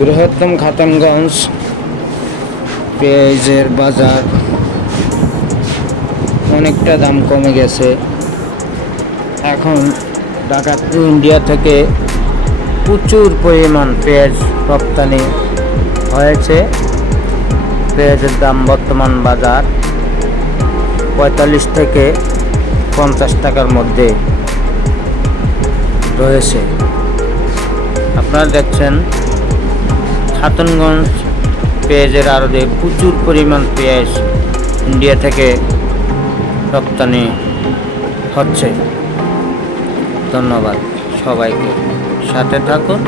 বৃহত্তম খাতানগঞ্জ পেঁয়াজের বাজার অনেকটা দাম কমে গেছে। এখন ঢাকা ইন্ডিয়া থেকে প্রচুর পরিমাণ পেঁয়াজ রপ্তানি হয়েছে। পেঁয়াজের দাম বর্তমান বাজার 45 থেকে 50 টাকার মধ্যে রয়েছে। আপনারা দেখছেন খাতুনগঞ্জ পেঁয়াজের আড়তে প্রচুর পরিমাণ পেঁয়াজ ইন্ডিয়া থেকে রপ্তানি হচ্ছে। ধন্যবাদ সবাইকে, সাথে থাকুন।